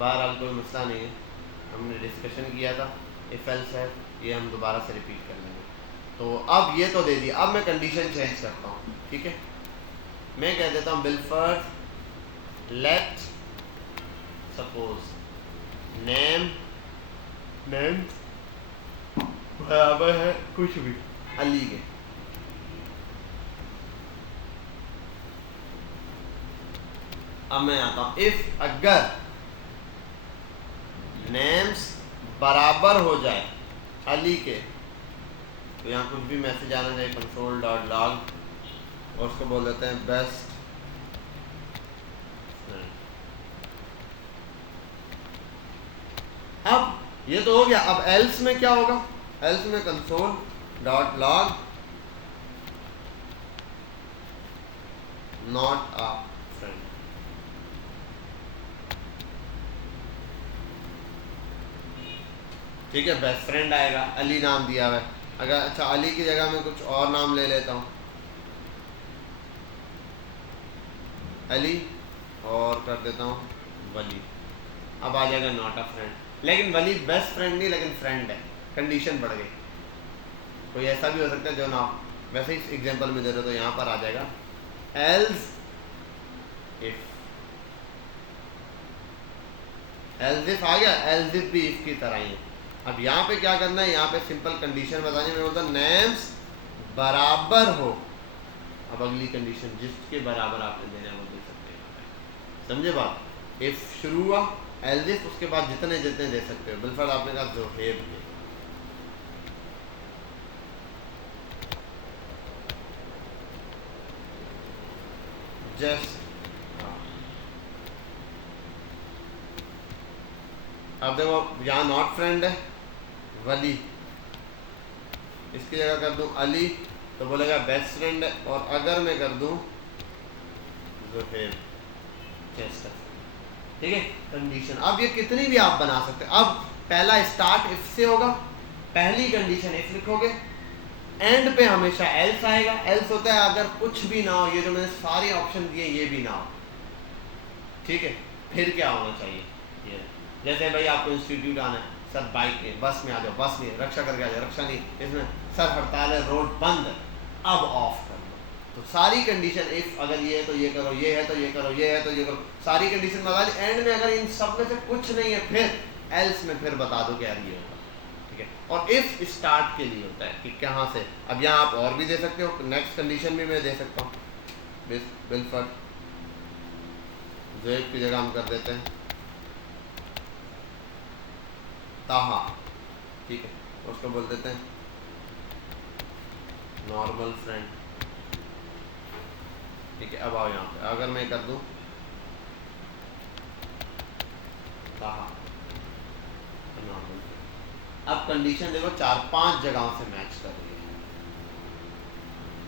बहरहाल कोई मसला नहीं है, हमने डिस्कशन किया था। इफ एल्स है, ये हम दोबारा से रिपीट कर लेंगे। तो अब ये तो दे दिया, अब मैं कंडीशन चेंज करता हूँ, ठीक है। मैं कह देता हूँ बिलफर्ड लेट सपोज नेम बराबर है कुछ भी अली के। अब मैं आता हूँ इफ अगर नेम्स बराबर हो जाए अली के, तो यहाँ कुछ भी मैसेज आना चाहिए कंसोल डॉट लॉग और उसको बोल देते हैं बेस्ट। अब ये तो हो गया, अब एल्स में क्या होगा? एल्स में console dot log not a friend. ठीक है, बेस्ट फ्रेंड आएगा, अली नाम दिया हुआ है। अगर अच्छा अली की जगह मैं कुछ और नाम ले लेता हूँ, अली और कर देता हूँ वली, अब आ जाएगा नॉट अ फ्रेंड। लेकिन वली बेस्ट फ्रेंड नहीं, लेकिन फ्रेंड है, कंडीशन बढ़ गई। कोई ऐसा भी हो सकता है जो नाम वैसे ही एग्जांपल में दे रहे, तो यहाँ पर आ जाएगा एल्स इफ आ गया, एल्स इफ भी इफ की तरह ही है। अब यहाँ पे क्या करना है, यहाँ पे सिंपल कंडीशन बतानी, मैं बोलता नेम्स बराबर हो। अब अगली कंडीशन जिसके बराबर आपने देना है वो दे सकते हैं, समझे बात। इफ शुरू हुआ एल्स इफ, उसके बाद जितने जितने दे सकते हो। बिलफर्ड आपने कहा ज़ुहैब ने, जस्ट। अब देखो यहाँ नॉट फ्रेंड है वली, इसकी जगह कर दूं अली तो बोलेगा बेस्ट फ्रेंड है, और अगर मैं कर दूं ज़ुहैब चेस्टर, ठीक है कंडीशन। अब ये कितनी भी आप बना सकते हैं। अब पहला स्टार्ट इफ से होगा, पहली कंडीशन इफ लिखोगे, एंड पे हमेशा एल्स आएगा। एल्स होता है अगर कुछ भी ना हो, ये जो मैंने सारे ऑप्शन दिए ये भी ना हो, ठीक है। फिर क्या होना चाहिए, ये जैसे भाई आपको इंस्टीट्यूट आना है, सर बाइक में बस में आ जाओ, बस में रक्षा करके आ जाओ, रक्षा नहीं, इसमें सर हड़ताल है, रोड बंद, अब ऑफ कर लो। तो सारी कंडीशन इफ अगर ये है तो ये करो, ये है तो ये करो, ये है तो ये करो, सारी कंडीशन बता दी। एंड में अगर इन सब में से कुछ नहीं है, फिर एल्स में फिर बता दो क्या ये होगा, ठीक है। और इफ स्टार्ट के लिए होता है कि कहाँ से। अब यहाँ आप और भी दे सकते हो, नेक्स्ट कंडीशन भी मैं दे सकता हूँ। बिलफर्ड ज़ुहैब की जगह हम कर देते हैं ताहा, ठीक है, उसको बोल देते हैं नॉर्मल फ्रेंड, ठीक है। अब आओ यहाँ पे, अगर मैं कर दूं ताहा नॉर्मल फ्रेंड, अब कंडीशन देखो 4-5 जगहों से मैच कर रही है।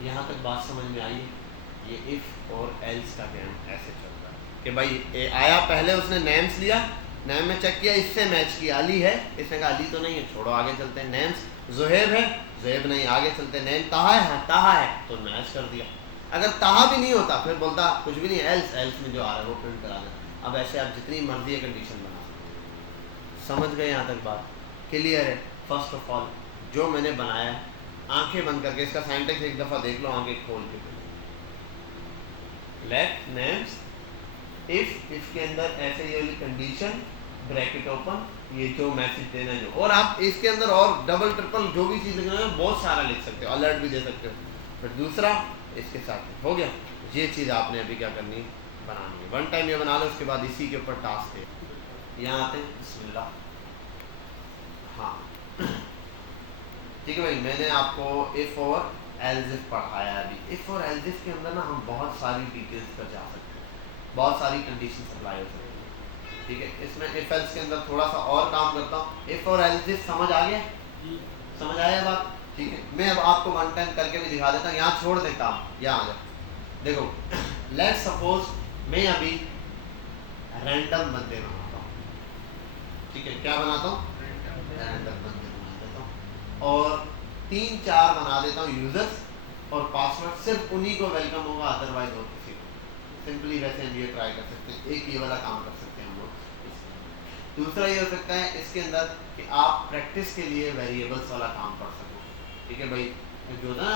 यहाँ तक बात समझ में आई है? ये इफ और एल्स का गेम ऐसे चल रहा है कि भाई आया, पहले उसने नेम्स लिया, नेम में चेक किया, इससे मैच किया, अली है, इसने कहा अली तो नहीं है, छोड़ो आगे चलते हैं। नेम्स ज़ुहैब है, ज़ुहैब नहीं, आगे चलते हैं। नेम ताहा है, हाँ ताहा है, तो मैच कर दिया। अगर ताहा भी नहीं होता फिर बोलता कुछ भी नहीं, एल्स, एल्स में जो आ रहा है वो प्रिंट करा दें। अब ऐसे आप जितनी मर्जी है कंडीशन बना सकते हैं। समझ गए यहाँ तक बात? क्लियर है? फर्स्ट ऑफ ऑल जो मैंने बनाया है, आंखें बंद करके इसका साइंटेक्स एक दफ़ा देख लो, आंखें खोल के। लेट नेम्स इफ के अंदर ऐसे ये वाली कंडीशन ब्रैकेट ओपन, ये जो मैसेज देना है जो, और आप इसके अंदर और डबल ट्रिपल जो भी चीज़ लिखना है बहुत सारा लिख सकते हो, अलर्ट भी दे सकते हो। फिर दूसरा इसके साथ हो गया। ये चीज़ आपने अभी क्या करनी है, बनानी है। वन टाइम ये बना लो, उसके बाद इसी के ऊपर टास्क है। यहाँ आते हैं, बिस्मिल्लाह। हाँ ठीक है भाई, मैंने आपको इफ और एल्स इफ पढ़ाया अभी। इफ और एल्स इफ के अंदर ना हम बहुत सारी डिटेल्स पर जा सकते हैं, बहुत सारी कंडीशन अप्लाई हो सकती है, ठीक है। इसमें इफ एल्स के अंदर थोड़ा सा और काम करता हूँ। इफ और एल्स इफ समझ आ गया? समझ आया बात? ठीक है, मैं अब आपको वन टाइम करके भी दिखा देता हूँ। यहाँ छोड़ दे काम, यहाँ आ जाए। देखो लेट सपोज मैं अभी रैंडम बंदे बनाता हूँ, ठीक है। क्या बनाता हूँ? रैंडम बंदे बना देता हूँ, और 3-4 बना देता हूँ यूजर्स, और पासवर्ड सिर्फ उन्हीं को वेलकम होगा, अदरवाइज और किसी को। सिंपली वैसे हम ये ट्राई कर सकते हैं, एक ये वाला काम कर सकते हैं हम लोग। दूसरा ये हो सकता है इसके अंदर कि आप प्रैक्टिस के लिए वेरिएबल्स वाला काम कर सको, ठीक है भाई, जो ना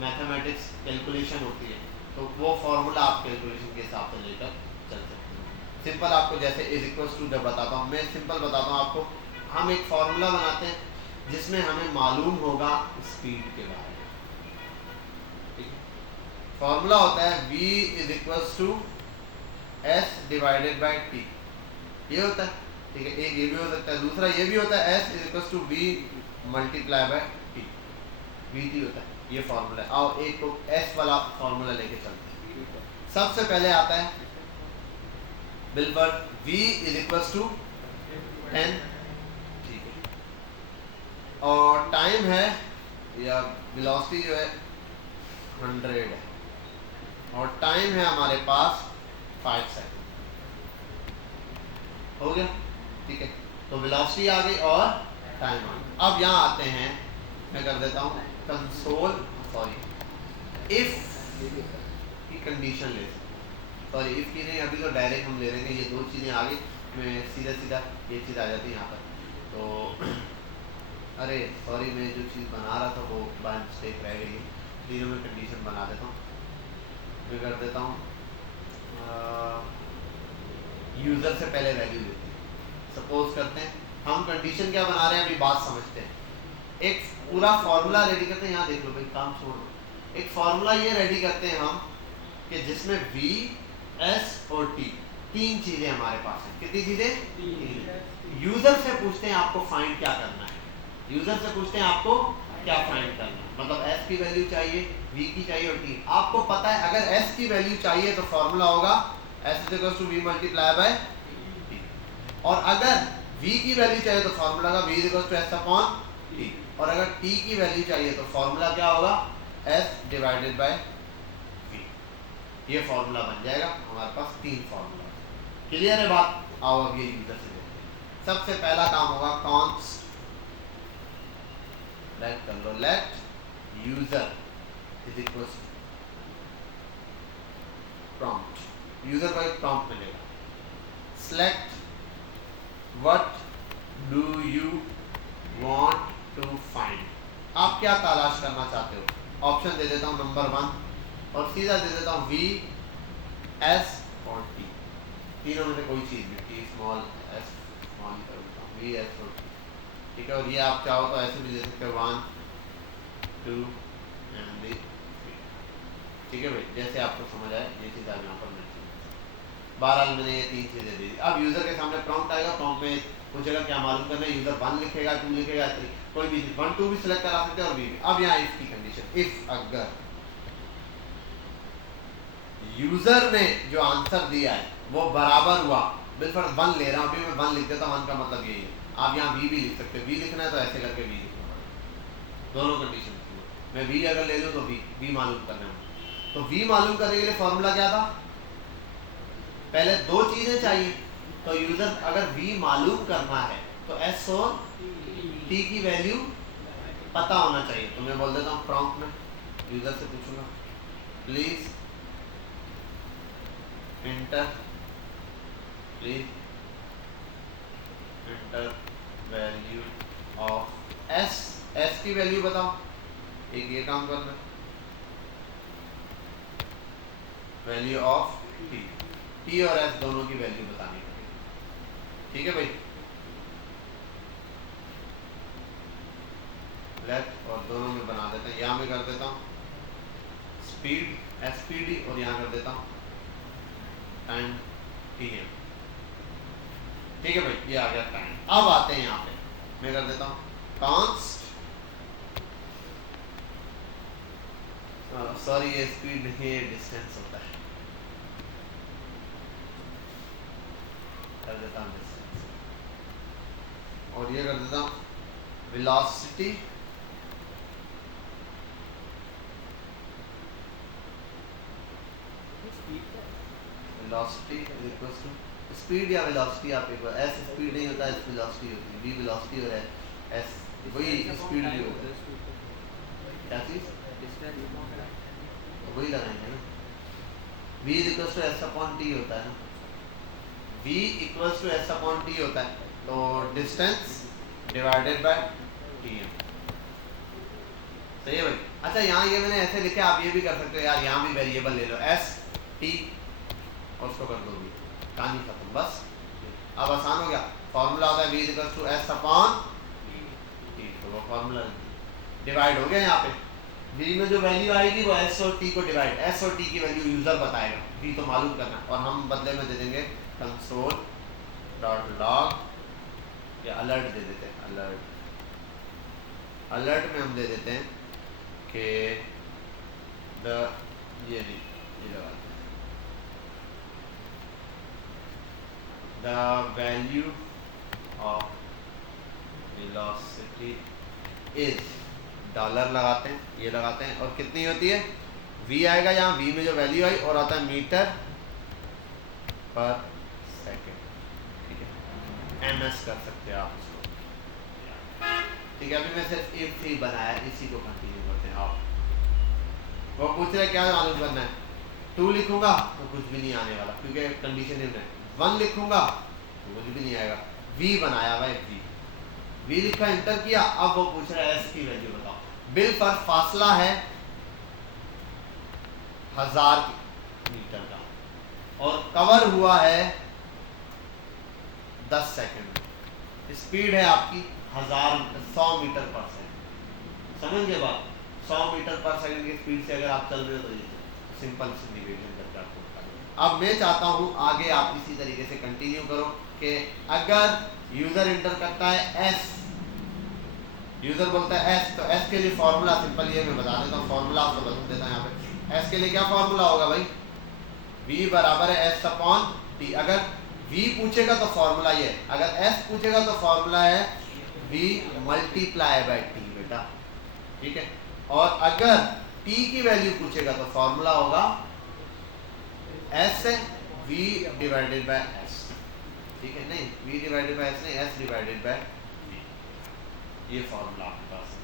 मैथमेटिक्स कैलकुलेशन होती है तो वो फॉर्मूला आप कैलकुलेशन के हिसाब से लेकर चल सकते हैं। सिंपल आपको जैसे इज इक्वल्स टू जब बताता हूँ, मैं सिंपल बताता हूँ आपको, हम एक फॉर्मूला बनाते हैं जिसमें हमें मालूम होगा स्पीड के बारे में, ठीक है। फॉर्मूला होता है v is equals to s divided by t, ये होता है, ठीक है। एक ये भी हो सकता है, दूसरा ये भी होता है s is equals to v multiply by t, vt होता है, ये फॉर्मूला है। आओ एक को s वाला फॉर्मूला लेके चलते हैं। सबसे पहले आता है बिल्कुल v इज इक्वल्स टू 10, ठीक है, और टाइम है या वेलोसिटी जो है 100 है, और टाइम है हमारे पास 5 सेकंड, हो गया, ठीक है। तो वेलोसिटी आ गई और टाइम आ गया। अब यहाँ आते हैं, मैं कर देता हूँ कंसोल, सॉरी इफ की कंडीशन ले, सॉरी इफ की नहीं, अभी तो डायरेक्ट हम ले लेंगे, ये दो चीज़ें आ गई, मैं सीधा सीधा ये चीज़ आ जाती है यहाँ पर। तो अरे सॉरी, मैं जो चीज़ बना रहा था वो बाय मिस्टेक रह गई है, तीनों में कंडीशन बना देता हूँ, मैं कर देता हूँ यूज़र से पहले वैल्यू देते हैं। सपोज करते हैं हम कंडीशन क्या बना रहे हैं, अभी बात समझते हैं। एक पूरा फॉर्मूला रेडी करते हैं, यहाँ देख लो भाई, काम छोड़ दो, एक फॉर्मूला ये रेडी करते हैं हम कि जिसमें v, s और t तीन चीजें हमारे पास हैं। कितनी चीजें? यूजर से पूछते हैं आपको फाइंड क्या करना है, यूजर से पूछते हैं आपको क्या फाइंड करना है, मतलब s की वैल्यू चाहिए, v की चाहिए और t। आपको पता है अगर s की वैल्यू चाहिए तो फॉर्मूला होगा s equals to v multiply by t, और अगर v की वैल्यू चाहिए तो फॉर्मूला होगा v equals to s upon t, और अगर t की वैल्यू चाहिए तो फॉर्मूला क्या होगा s डिवाइडेड बाय v। ये फॉर्मूला बन जाएगा हमारे पास, तीन फॉर्मूला। क्लियर है बात? आओ अब ये यूजर से देखते हैं। सबसे पहला काम होगा कॉन्स्ट, लेट कर लो, let user is equals prompt, user को एक प्रॉम्प्ट मिलेगा, select what do you want to find, आप क्या तलाश करना चाहते हो। ऑप्शन दे देता हूँ नंबर 1, और सीधा दे देता हूँ v, s और t, तीनों में से कोई चीज भी, t स्मॉल s स्मॉल कर देता हूँ, v, s और t, ठीक है। और ये आप चाहो तो ऐसे भी दे सकते हो 1 2 and 3, ठीक है भाई, जैसे आपको समझ आए ये चीज़ आप यहाँ पर मेंशन। बहरहाल मैंने ये तीन चीज़ें दे दी। अब यूज़र के सामने प्रॉम्प्ट आएगा, प्रॉम्प्ट में पूछेगा क्या मालूम करना है, यूज़र 1 लिखेगा, 2 लिखेगा, 3, कोई भी 1 2 भी सिलेक्ट करा सकते हैं, और भी। अब यहाँ इफ की कंडीशन, इफ अगर यूज़र ने जो आंसर दिया है वो बराबर हुआ, बिल्कुल 1 ले रहा हूँ, अभी मैं 1 लिख देता हूँ, 1 का मतलब यही है। आप यहाँ v भी लिख सकते हो, v लिखना है तो ऐसे करके v लिखना पड़ेगा, दोनों कंडीशन। मैं v अगर ले लूँ तो v मालूम करना है, तो v मालूम करने के लिए फॉर्मूला क्या था, पहले दो चीजें चाहिए, तो यूजर अगर v मालूम करना है तो s और t की वैल्यू पता होना चाहिए। तो मैं बोल देता हूँ प्रॉम्प्ट में यूजर से पूछूंगा please enter value of s की वैल्यू बताओ, एक ये काम करना, वैल्यू ऑफ t और s दोनों की वैल्यू बतानी पड़ेगी, ठीक है भाई। लेफ्ट और दोनों में बना देते हैं, यहाँ में कर देता हूँ स्पीड spd, और यहाँ कर देता हूँ टाइम tm, ठीक है भाई, ये आ गया टाइम। अब आते हैं यहाँ पे, मैं कर देता हूँ कॉन्स्ट, सॉरी ये स्पीड नहीं है, डिस्टेंस होता है, कर देता हूँ डिस्टेंस, और ये कर देता हूँ velocity is equals to speed या वेलोसिटी, आप एक बार एस स्पीड नहीं होता, एस वेलोसिटी होती है, v वेलोसिटी और एस वही स्पीड भी होता है, क्या चीज वही लगाएंगे ना, v equals to s upon t होता है ना, v equals to s upon t होता है, तो डिस्टेंस डिवाइडेड बाय टीएम, सही है भाई। अच्छा यहाँ ये मैंने ऐसे लिखे, आप ये भी कर सकते हो यार, यहाँ भी वेरिएबल ले लो एस टी और उसको कर दो भी, कहानी खत्म बस। अब आसान हो गया, फॉर्मूला होता है v equal to S upon T, तो वो फॉर्मूला डिवाइड हो गया। यहाँ पे v में जो वैल्यू आएगी वो s और t को डिवाइड, s और t की वैल्यू यूजर बताएगा, v तो मालूम करना और हम बदले में दे देंगे कंसोल डॉट लॉग या अलर्ट दे देते हैं, अलर्ट में हम दे देते हैं कि ये लगाते हैं the value of velocity is dollar लगाते हैं, ये लगाते हैं और कितनी होती है v आएगा, यहाँ v में जो वैल्यू आई और आता है मीटर पर सेकेंड, ठीक है ms कर सकते हैं आप इसको, ठीक है। अभी मैं सिर्फ if ही बनाया, इसी को कंटिन्यू करते हैं। आप वो पूछ रहे क्या मालूम करना है, 2 लिखूंगा तो कुछ भी नहीं आने वाला क्योंकि कंडीशन है, 1 लिखूंगा तो कुछ भी नहीं आएगा, v बनाया भाई, v लिखा एंटर किया, अब वो पूछ रहा है s की वैल्यू बताओ। बिल पर फासला है 1000 मीटर का और कवर हुआ है 10 सेकंड, स्पीड है आपकी 100 मीटर पर सेकंड, समझ गए बात। 100 मीटर पर सेकंड की स्पीड से अगर आप चल रहे हो तो ये सिंपल सी डिवीजन करके आपको बता। अब मैं चाहता हूं आगे आप इसी तरीके से कंटिन्यू करो कि अगर यूजर इंटर करता है s, यूजर बोलता है s, तो s के लिए फॉर्मूला सिंपल ये मैं बता देता हूँ, फॉर्मूला आपको बता देता हूँ। यहाँ पे s के लिए क्या फॉर्मूला होगा भाई, v बराबर है s अपॉन t। अगर v पूछेगा तो फॉर्मूला ये है, अगर s पूछेगा तो फॉर्मूला है v मल्टीप्लाई बाय t बेटा, ठीक है। और अगर t की वैल्यू पूछेगा तो फॉर्मूला होगा s है v डिवाइडेड बाय s, ठीक है, नहीं v डिवाइडेड बाय s नहीं, s डिवाइडेड बाय v, ये फॉर्मूला आपके पास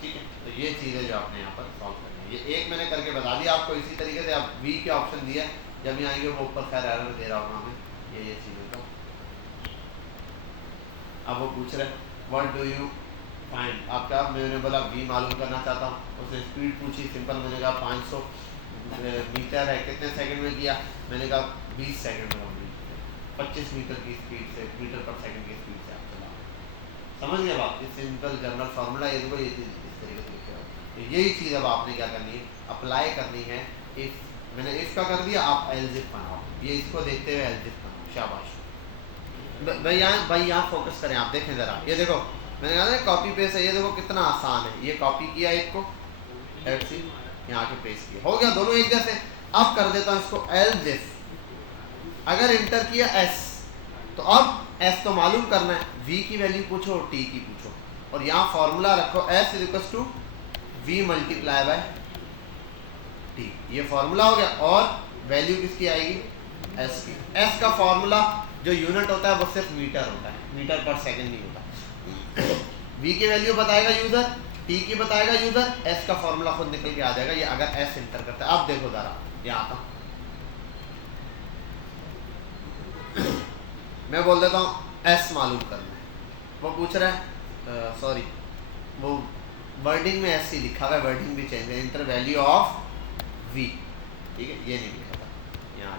ठीक है। तो ये चीज़ है जो आपने यहाँ पर सॉल्व करनी है, ये एक मैंने करके बता दिया आपको। इसी तरीके से आप v के ऑप्शन दिया, जब यहाँ आएंगे वो ऊपर खैर एरर दे रहा हूँ मैं, ये चीज़ें तो। अब वो पूछ रहे व्हाट डू यू फाइंड, आप क्या, मैंने बोला v मालूम करना चाहता हूँ, उसने स्पीड पूछी, सिंपल मैंने कहा 500 मीटर है, कितने सेकंड में किया, मैंने कहा 20 सेकंड में कंप्लीट किया, 25 मीटर की स्पीड से, मीटर पर सेकंड की स्पीड से आप चला, समझ गए आप। ये सिंपल जनरल फार्मूला, ये देखो ये चीज़ इस तरीके से लिखे हो, तो यही चीज़ अब आपने क्या करनी है, अप्लाई करनी है। इफ मैंने इसका कर दिया, आप एलजिफ बनाओ, ये इसको देखते हुए एलजिफ बनाओ, शाबाश भाई यहाँ फोकस करें, आप देखें ज़रा, ये देखो मैंने कहा ना कॉपी पेस्ट है, ये देखो कितना आसान है, ये कॉपी किया एक को, यहाँ के पेस्ट किया, हो गया दोनों एक जैसे। अब कर देता हूँ इसको एलजिफ, अगर इंटर किया s, तो अब s तो मालूम करना है, v की वैल्यू पूछो और t की पूछो, और यहाँ फॉर्मूला रखो s equals to v multiply by t, ये फॉर्मूला हो गया। और वैल्यू किसकी आएगी, s की। s का फॉर्मूला जो यूनिट होता है वो सिर्फ मीटर होता है, मीटर पर सेकंड नहीं होता। v की वैल्यू बताएगा यूजर, t की बताएगा यूजर, s का फॉर्मूला खुद निकल के आ जाएगा, ये अगर s इंटर करता है। अब देखो जरा यहाँ आता, मैं बोल देता हूँ s मालूम करना है, वो पूछ रहा है सॉरी वो वर्डिंग में s ही लिखा हुआ है, वर्डिंग भी चेंज है, इंटर वैल्यू ऑफ v, ठीक है, ये नहीं लिखा था, यहाँ आ,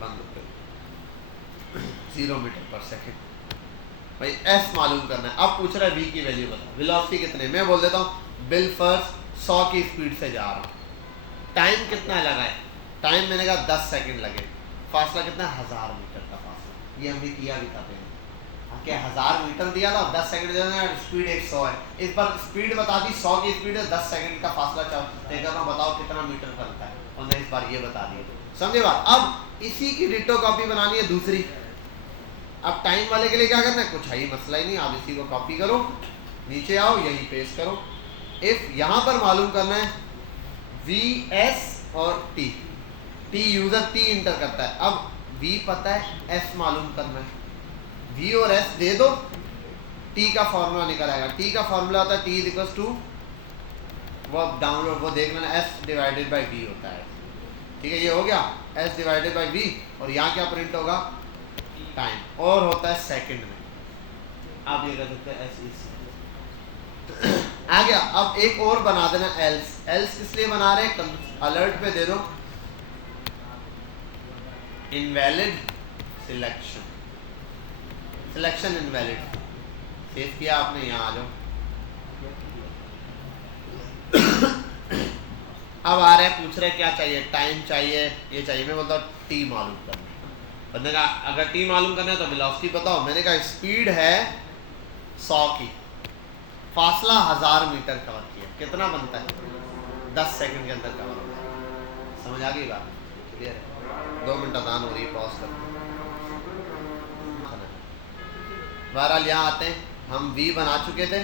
बंद कर 0 मीटर पर सेकंड, भाई s मालूम करना है। अब पूछ रहा है v की वैल्यू बताओ, वेलोसिटी कितने, मैं बोल देता हूँ बिल फर्स्ट 100 की स्पीड से जा रहा हूँ, टाइम कितना लगा है, टाइम मैंने कहा 10 सेकंड लगे, फासला कितना, 1000 मीटर का फासला, ये हमने किया भी था पहले, क्या 1000 मीटर दिया था, 10 सेकंड देना, स्पीड 100 है, इस बार स्पीड बता दी 100 की स्पीड है, 10 सेकंड का फासला तय करना, बताओ कितना मीटर बनता है, उन्होंने इस बार ये बता दिया, समझे बात। अब इसी की डिटो कॉपी बनानी है दूसरी, अब टाइम वाले के लिए क्या करना है, कुछ है ही मसला ही नहीं, आप इसी को कॉपी करो, नीचे आओ, यही पेस्ट करो। इफ यहाँ पर मालूम करना है वी एस और T, T user T inter करता है, अब वी पता है, एस मालूम करना है, वी और एस दे दो, टी का फॉर्मूला निकल आएगा, टी का फॉर्मूला होता है टी इक्वल्स टू, वो डाउनलोड वो देख लेना, एस डिवाइडेड बाई वी होता है, ठीक है, ये हो गया s डिवाइडेड बाई v, और यहाँ क्या प्रिंट होगा, टाइम, और होता है सेकंड में। आप ये कर सकते हैं SEC। आ गया। अब एक और बना देना एल्स। एल्स किस लिए बना रहे हैं, अलर्ट पे दे दो invalid selection, selection invalid. Save किया आपने, यहाँ आ जाओ। अब आ रहे पूछ रहे क्या चाहिए, टाइम चाहिए, ये चाहिए। मैं बोलता हूँ टी मालूम करना है। बंदे का अगर टी मालूम करना है तो वेलोसिटी बताओ। मैंने कहा स्पीड है 100 की, फासला 1000 मीटर कवर किया, कितना बनता है, 10 सेकंड के अंदर कवर होता है। समझ आ गई बात, क्लियर है। 2 मिनट अदान हो रही है, पॉज कर। बहरहाल यहाँ आते हैं, हम v बना चुके थे,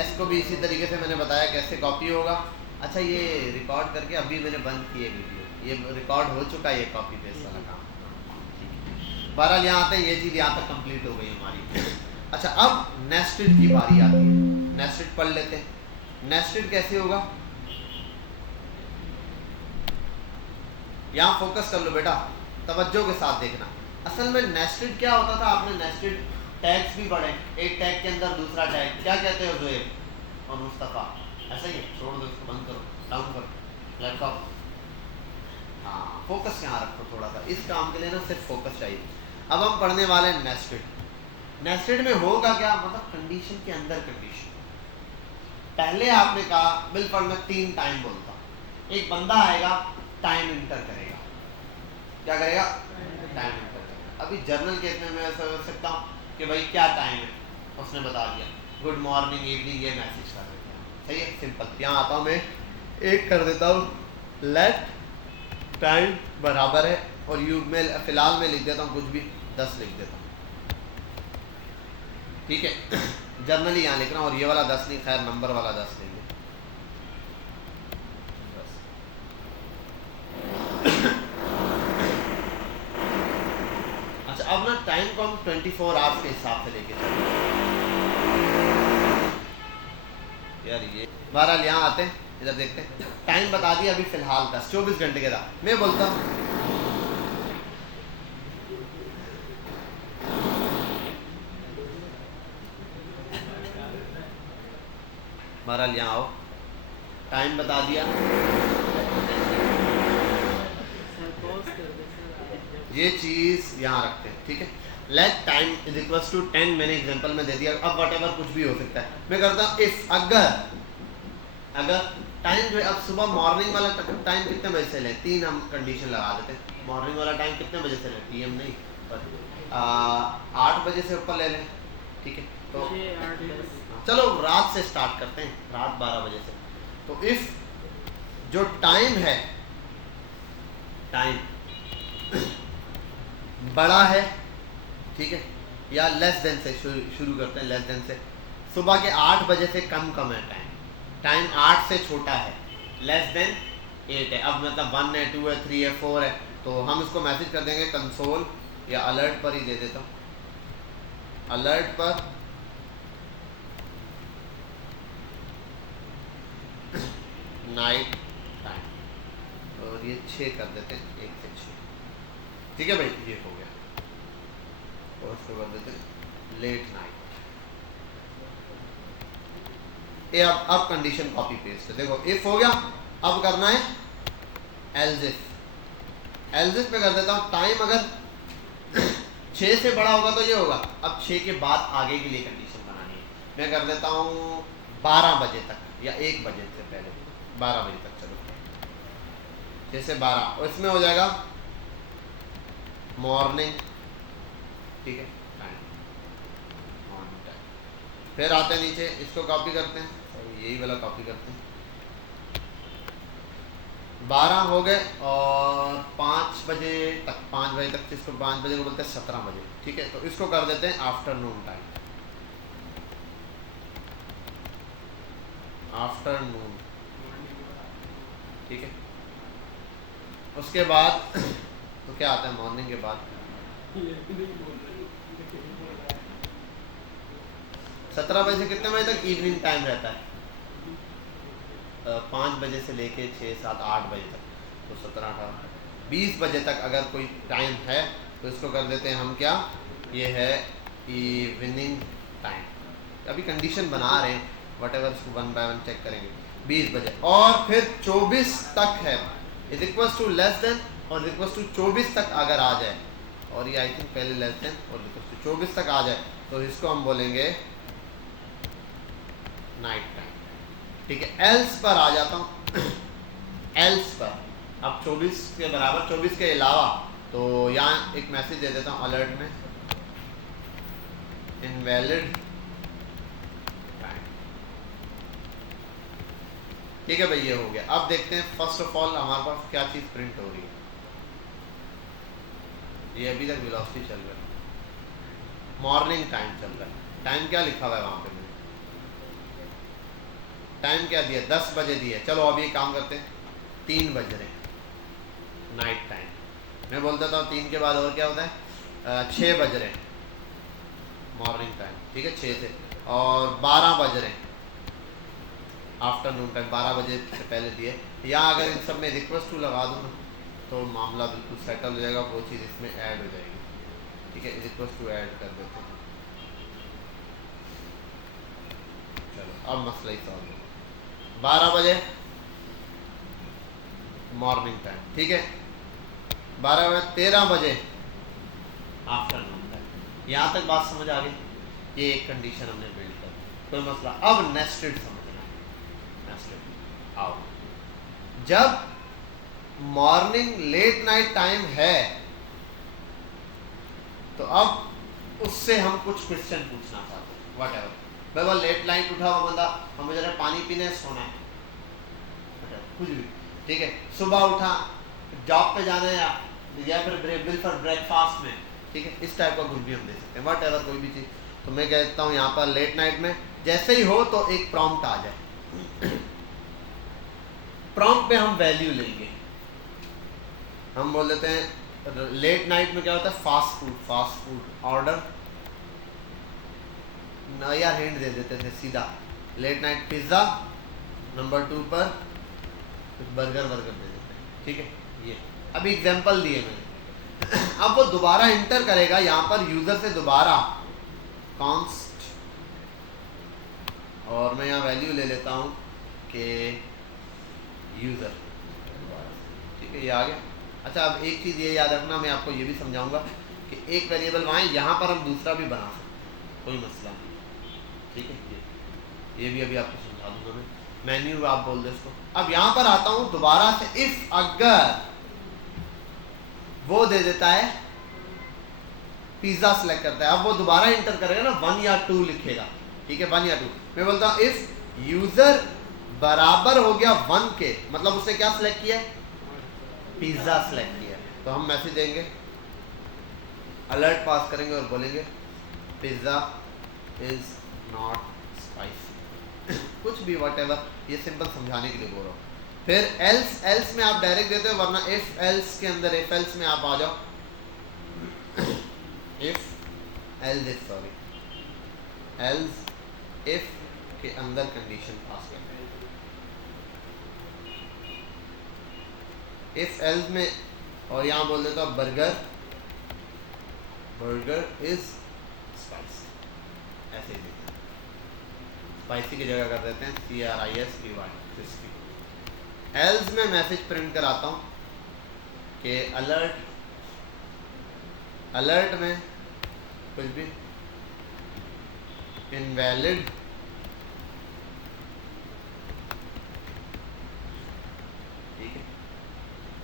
s को भी इसी तरीके से मैंने बताया कैसे कॉपी होगा। अच्छा, ये रिकॉर्ड करके अभी मैंने बंद किए वीडियो, ये रिकॉर्ड हो चुका है, ये कॉपी पेस्ट वाला काम। बहरहाल यहाँ आते हैं, ये चीज़ यहाँ तक कंप्लीट हो गई हमारी। अच्छा, अब नेस्टेड की बारी आती है। नेस्टेड पढ़ लेते हैं। नेस्टेड कैसे होगा, यहाँ फोकस कर लो बेटा, तवज्जो के साथ देखना। असल में नेस्टेड क्या होता था, आपने नेस्टेड टैग्स भी पढ़े, एक टैग के अंदर दूसरा टैग, क्या कहते हो ज़ुएब और मुस्तफ़ा, ऐसा ही है। छोड़ दो इसको, बंद करो, डाउन करो लैपटॉप। हाँ, फोकस यहाँ रखो थोड़ा सा, इस काम के लिए ना सिर्फ फोकस चाहिए। अब हम पढ़ने वाले हैं नेस्टेड। नेस्टेड में होगा क्या, मतलब कंडीशन के अंदर कंडीशन। पहले आपने कहा बिल्कुल मैं 3 टाइम बोलता हूँ, एक बंदा आएगा टाइम इंटर करेगा, क्या करेगा, टाइम इंटर करेगा। अभी जर्नल केस में मैं ऐसा कर सकता हूँ कि भाई क्या टाइम है, उसने बता दिया गुड मॉर्निंग इवनिंग, ये मैसेज कर देते हैं, सही है, सिंपल। यहाँ आता हूँ मैं, एक कर देता हूँ लेट टाइम बराबर है, और यू में फिलहाल मैं लिख देता हूँ कुछ भी 10 लिख देता हूँ, ठीक है। जर्नली यहाँ लिख रहा हूँ, और ये वाला 10 नहीं, खैर नंबर वाला 10 लेंगे। अच्छा, अब ना टाइम को हम 24 आवर्स के हिसाब से लेके चलेंगे यार। ये बहरहाल यहाँ आते हैं, इधर देखते हैं। टाइम बता दिया अभी फिलहाल 10, 24 घंटे के था। मैं बोलता हूँ बहरहाल यहाँ आओ, टाइम बता दिया, ये चीज़ यहाँ रखते हैं, ठीक है। Let time is equals to 10, मैंने एग्जांपल में दे दिया। अब व्हाटएवर कुछ भी हो सकता है, मैं करता हूँ इफ, अगर टाइम जो है, अब सुबह मॉर्निंग वाला टाइम कितने बजे से लें, 3 हम कंडीशन लगा देते हैं। मॉर्निंग वाला टाइम कितने बजे से लें, PM नहीं पर 8 बजे से ऊपर ले लें, ठीक है। तो चलो रात से स्टार्ट करते हैं, रात 12 बजे से। तो इफ जो टाइम है, टाइम बड़ा है, ठीक है, या लेस देन से शुरू करते हैं, लेस देन से। सुबह के 8 बजे से कम है टाइम 8 से छोटा है, लेस देन 8 है। अब मतलब 1 है, 2 है, 3 है, 4 है, तो हम इसको मैसेज कर देंगे कंसोल या अलर्ट पर ही दे देता हूँ, अलर्ट पर नाइट टाइम, और ये 6 कर देते हैं, 1 से 6, ठीक है भाई, ये हो गया। और उसको कर देते हैं लेट नाइट। ये अब कंडीशन कॉपी पेस्ट है, देखो इफ हो गया। अब करना है एल्स इफ। एल्स इफ पे कर देता हूँ, टाइम अगर 6 से बड़ा होगा तो ये होगा। अब 6 के बाद आगे के लिए कंडीशन बनानी है, मैं कर देता हूँ 12 बजे तक या 1 बजे से पहले, 12 बजे तक, चलो 6 से 12, और इसमें हो जाएगा मॉर्निंग, ठीक है, टाइम, मॉर्निंग टाइम। फिर आते हैं नीचे, इसको कॉपी करते हैं, यही वाला कॉपी करते हैं, 12 हो गए, और 5 बजे तक, 5 बजे तक, इसको 5 बजे को बोलते हैं 17 बजे, ठीक है। तो इसको कर देते हैं आफ्टरनून टाइम, आफ्टरनून, ठीक है। उसके बाद तो क्या आता है मॉर्निंग के बाद, 17 बजे से कितने बजे तक इवनिंग टाइम रहता है, 5 बजे से लेके 6, 7, 8 बजे तक। तो 17, 18, 20 बजे तक अगर कोई टाइम है तो इसको कर देते हैं हम क्या, ये है इवनिंग टाइम। अभी कंडीशन बना रहे हैं, वट एवर, इसको 1 बाय 1 चेक करेंगे। 20 बजे और फिर 24 तक है, is equals to less than और इक्वल्स टू 24 तक अगर आ जाए, और ये आई थिंक पहले लेस देन और इक्वल्स टू 24 तक आ जाए तो इसको हम बोलेंगे नाइट टाइम। ठीक है, एल्स पर आ जाता हूँ। एल्स पर अब 24 के बराबर, 24 के अलावा, तो यहाँ एक मैसेज दे देता हूँ अलर्ट में, इनवैलिड टाइम। ठीक है भाई, ये हो गया। अब देखते हैं फर्स्ट ऑफ ऑल हमारे पास क्या चीज़ प्रिंट हो रही है। ये अभी तक वेलोसिटी चल रहा है, मॉर्निंग टाइम चल रहा है। टाइम क्या लिखा हुआ है वहाँ पे, मैंने टाइम क्या दिया, 10 बजे दिए। चलो अभी काम करते हैं, 3 बज रहे हैं, नाइट टाइम। मैं बोल देता हूँ 3 के बाद और क्या होता है, 6 बज रहे हैं, मॉर्निंग टाइम। ठीक है, 6 से, और 12 बज रहे हैं, आफ्टरनून टाइम। 12 बजे से पहले दिए। यहाँ अगर इन सब में रिक्वेस्ट टू लगा दूँ ना तो मामला बिल्कुल सेटल हो जाएगा, वो चीज़ इसमें ऐड हो जाएगी। ठीक है, रिक्वेस्ट टू ऐड कर देते हैं। चलो अब मसला ही सॉल्व हो। 12 बजे मॉर्निंग टाइम। ठीक है, 12 बजे, 13 बजे आफ्टरनून टाइम। यहाँ तक बात समझ आ गई। ये एक कंडीशन हमने बिल्ड कर, कोई मसला। अब नेस्टेड समझना है, नेस्टेड आओ। जब मॉर्निंग लेट नाइट टाइम है तो अब उससे हम कुछ क्वेश्चन पूछना चाहते हैं, वट एवर। भाई वो लेट नाइट उठा हुआ बंदा, हमें जरा पानी पीने सोना है, कुछ भी। ठीक है, सुबह उठा, जॉब पे जाना है या फिर बिल फॉर ब्रेकफास्ट में। ठीक है, इस टाइप का कुछ भी हम दे सकते हैं, वट एवर, कोई भी चीज़। तो मैं कहता हूँ यहाँ पर लेट नाइट में जैसे ही हो तो एक प्रॉम्प्ट आ जाए। प्रॉम्प्ट पे हम वैल्यू लेंगे, हम बोल देते हैं लेट नाइट में क्या होता है, फास्ट फूड ऑर्डर। नया हिंट दे देते थे सीधा, लेट नाइट पिज्ज़ा, नंबर 2 पर कुछ बर्गर दे देते हैं। ठीक है, ये अभी एग्जांपल दिए मैंने। अब वो दोबारा इंटर करेगा यहाँ पर यूज़र से दोबारा कॉन्स्ट, और मैं यहाँ वैल्यू ले लेता हूँ कि यूज़र। ठीक है, ये आ गया। अच्छा, अब एक चीज़ ये याद रखना, मैं आपको ये भी समझाऊंगा कि एक वेरिएबल वहाँ है, यहाँ पर हम दूसरा भी बना सकते हैं, कोई मसला नहीं। ठीक है, ये भी अभी आपको समझा दूंगा मैं। मेन्यू आप बोल दो इसको। अब यहाँ पर आता हूँ दोबारा से, इफ अगर वो दे देता है पिज्ज़ा सेलेक्ट करता है, अब वो दोबारा इंटर करेगा ना, 1 या 2 लिखेगा। ठीक है, 1 या 2। मैं बोलता हूँ इफ यूज़र बराबर हो गया 1 के, मतलब उसने क्या सिलेक्ट किया, पिज्ज़ा सेलेक्ट किया। तो हम मैसेज देंगे, अलर्ट पास करेंगे और बोलेंगे पिज्ज़ा इज नॉट स्पाइसी। कुछ भी, वट एवर, ये सिंपल समझाने के लिए बोल रहा हूँ। फिर एल्स में आप डायरेक्ट देते हो, वरना इफ एल्स के अंदर, इफ एल्स में आप आ जाओ, if else, sorry, else if के अंदर कंडीशन पास करते हैं। इफ एल्स में, और यहाँ बोल देता हूँ बर्गर इज स्पाइसी, ऐसे ही देते हैं। स्पाइसी की जगह कर देते हैं CRISPY, क्रिस्पी। एल्स में मैसेज प्रिंट कराता हूँ कि अलर्ट में कुछ भी, इनवैलिड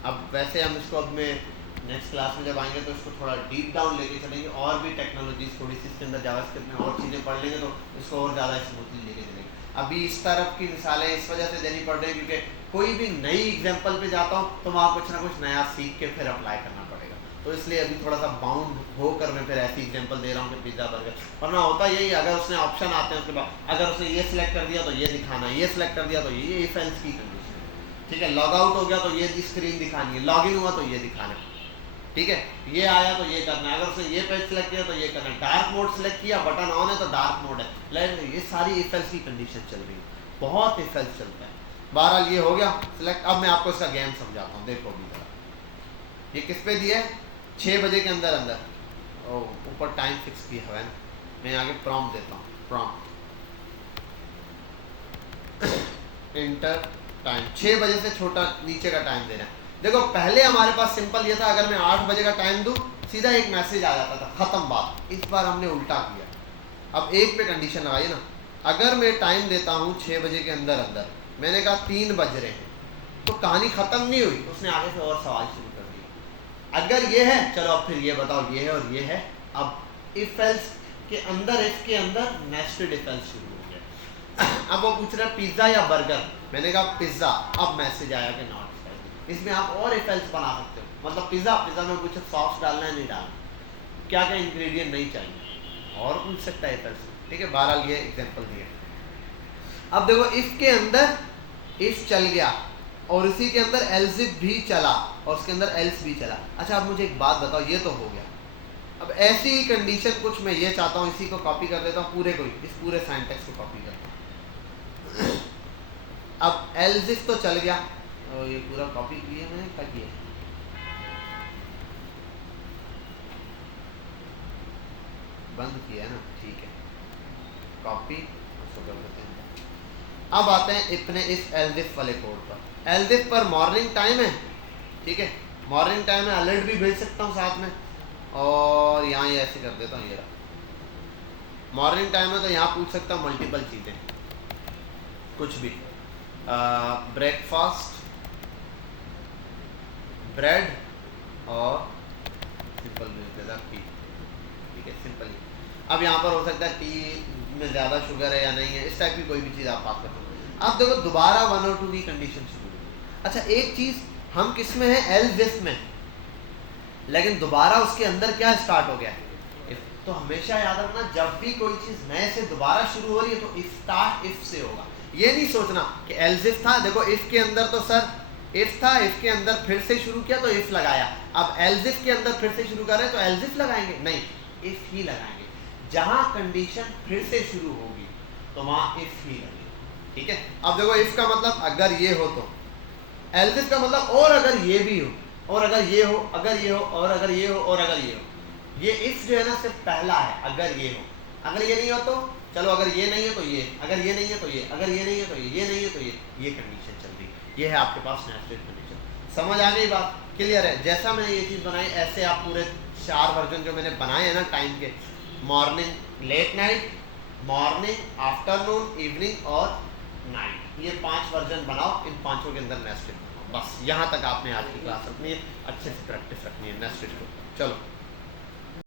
अब वैसे हम इसको, अब मैं नेक्स्ट क्लास में जब आएंगे तो इसको थोड़ा डीप डाउन लेके चलेंगे, और भी टेक्नोलॉजीज थोड़ी सी इसके अंदर जावास्क्रिप्ट में और चीज़ें पढ़ लेंगे तो इसको और ज़्यादा स्मूथली लेके चलेंगे। अभी इस तरफ की मिसालें इस वजह से देनी पड़ रही है क्योंकि कोई भी नई एग्जाम्पल पे जाता हूँ तो वहाँ कुछ ना कुछ नया सीख के फिर अप्लाई करना पड़ेगा, तो इसलिए अभी थोड़ा सा बाउंड होकर मैं फिर ऐसी एग्जाम्पल दे रहा हूँ कि पिज्ज़ा बर्गर। वरना होता यही, अगर उसने ऑप्शन आते हैं उसके बाद, अगर उसने ये सिलेक्ट कर दिया तो ये दिखाना है, ये सिलेक्ट कर दिया तो ये इफ एल्स की कंडीशन। ठीक है, लॉग आउट हो गया तो ये स्क्रीन दिखानी है, लॉग इन हुआ तो ये दिखाना है। ठीक है, ये आया तो ये करना है, अगर उसने ये पेज सेलेक्ट किया तो ये करना है, डार्क मोड सेलेक्ट किया, बटन ऑन है तो डार्क मोड है। लेकिन ये सारी इफ एल्स की कंडीशन चल रही है, बहुत इफ एल्स चलता है। बहरहाल ये हो गया सिलेक्ट। अब मैं आपको इसका गेम समझाता हूँ, देखो अभी जरा, ये किस पे दिया है, 6 बजे के अंदर अंदर, ऊपर टाइम फिक्स किया हुआ है ना, मैं आगे प्रॉम्प्ट देता हूँ, प्रॉम्प्ट इंटर टाइम, 6 बजे से छोटा नीचे का टाइम देना है। देखो पहले हमारे पास सिंपल ये था, अगर मैं 8 बजे का टाइम दूं सीधा एक मैसेज आ जाता था, खत्म बात। इस बार हमने उल्टा किया, अब एक पे कंडीशन लगाई ना, अगर मैं टाइम देता हूँ 6 बजे के अंदर अंदर, मैंने कहा 3 बज रहे हैं, तो कहानी खत्म नहीं हुई, उसने आगे से और सवाल शुरू कर दिया। अगर ये है, चलो अब फिर ये बताओ, ये है और ये है, अब इफ एल्स के अंदर, इसके अंदर नेस्टेड इफ एल्स शुरू हो गया। अब वो पूछ रहा है पिज्जा या बर्गर, मैंने कहा पिज्जा, अब मैसेज आया कि नॉट स्पाइसी। इसमें आप और इफ एल्स बना सकते हो, मतलब पिज्जा, पिज्जा में पूछे सॉस डालना है नहीं डालना, क्या क्या इंग्रेडिएंट नहीं चाहिए, और पूछ सकता है इफ एल्स, ठीक है। बहरहाल ये एग्जांपल दिया। अब देखो इफ के अंदर इफ चल गया और इसी के अंदर एल्स इफ भी चला और उसके अंदर एल्स भी चला। अच्छा अब मुझे एक बात बताओ, ये तो हो गया, अब ऐसी ही कंडीशन कुछ मैं ये चाहता हूँ, इसी को कॉपी कर देता हूँ, पूरे को, इस पूरे सिंटैक्स को कॉपी करता हूँ। अब एल्स इफ तो चल गया, और ये पूरा कॉपी किया मैंने, क्या किया, बंद किया ना, ठीक है, कॉपी उसको कर देते हैं। अब आते हैं इतने इस एल्स इफ वाले कोड पर। एल्स इफ पर मॉर्निंग टाइम है, ठीक है, मॉर्निंग टाइम है, अलर्ट भी भेज सकता हूँ साथ में, और यहाँ ये ऐसे कर देता हूँ, ये रहा मॉर्निंग टाइम है, तो यहाँ पूछ सकता हूँ मल्टीपल चीज़ें, कुछ भी, ब्रेकफास्ट, ब्रेड और सिंपल भेज देता टी, ठीक है, सिंपल ही। अब यहाँ पर हो सकता है टी में ज़्यादा शुगर है या नहीं है, इस टाइप की कोई भी चीज़ आप बात कर सकते हो। अब देखो दोबारा 1 और 2 की कंडीशन शुरू हुई। अच्छा एक चीज़, हम किस में है, एल्स इफ में, लेकिन दोबारा उसके अंदर क्या स्टार्ट हो गया, इफ। तो हमेशा याद रखना, जब भी कोई चीज़ नए से दोबारा शुरू हो रही है तो इफ स्टार्ट इफ से होगा। ये नहीं सोचना कि एल्स इफ था, देखो इफ के अंदर तो सर इफ था, इफ के अंदर फिर से शुरू किया तो इफ लगाया, अब एल्स इफ के अंदर फिर से शुरू कर रहे हैं तो एल्स इफ लगाएंगे, नहीं इफ ही लगाएंगे। जहां कंडीशन फिर से शुरू होगी तो वहां इफ ही लगेगी, ठीक है। अब देखो इफ का मतलब अगर ये हो तो, एल्स इफ का मतलब और अगर ये भी हो, और अगर ये हो, अगर ये हो, और अगर ये हो, और अगर ये हो। ये इफ जो है ना सिर्फ पहला है, अगर ये हो, अगर ये नहीं हो तो चलो, अगर ये नहीं है तो ये, अगर ये नहीं है तो ये, अगर ये नहीं है तो ये नहीं है तो ये कंडीशन चल रही है। ये है आपके पास नेस्टेड कंडीशन। समझ आ गई बात, क्लियर है। जैसा मैंने ये चीज़ बनाई, ऐसे आप पूरे 4 वर्जन जो मैंने बनाए हैं ना टाइम के, morning, late night, morning, afternoon, evening और नाइट, ये 5 वर्जन बनाओ, इन 5 के अंदर नेस्टेड बनाओ। बस यहाँ तक आपने आज की क्लास रखनी है, अच्छे से प्रैक्टिस रखनी है नेस्टेड को। चलो।